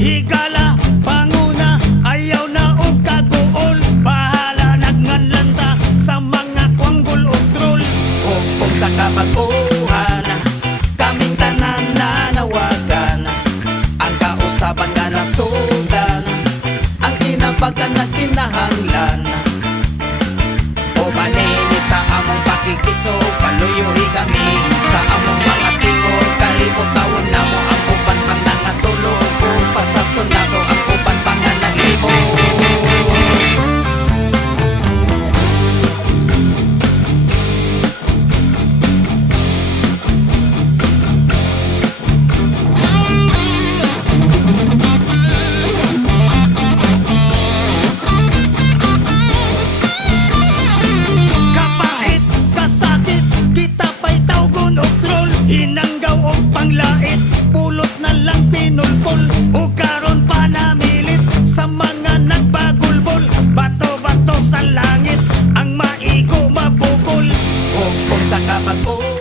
higala, panguna, ayaw na og kaguol. Bahala nagnganlanta sa mga kwanggol o troll. Kung sa kamag-uhan, kaming tanan nanawagan, ang kausaban nga nasudan, ang inabagan na kinahanglan. O manini sa among pakikiso, paluyuhi kami sa among mga tingog. Kalibot tawon na mo ang uban pang nangatulog, o pasakto na to ang uban pang naglimo. Kapait, kasakit, kita pa'y tawgon o troll. Hinanggaw o panglait, pulos na lang pinulpol. O karon pa namilit sa mga nagbagulbol. Bato-bato sa langit, ang maigo mabukol. Kung sa kamag-uhan,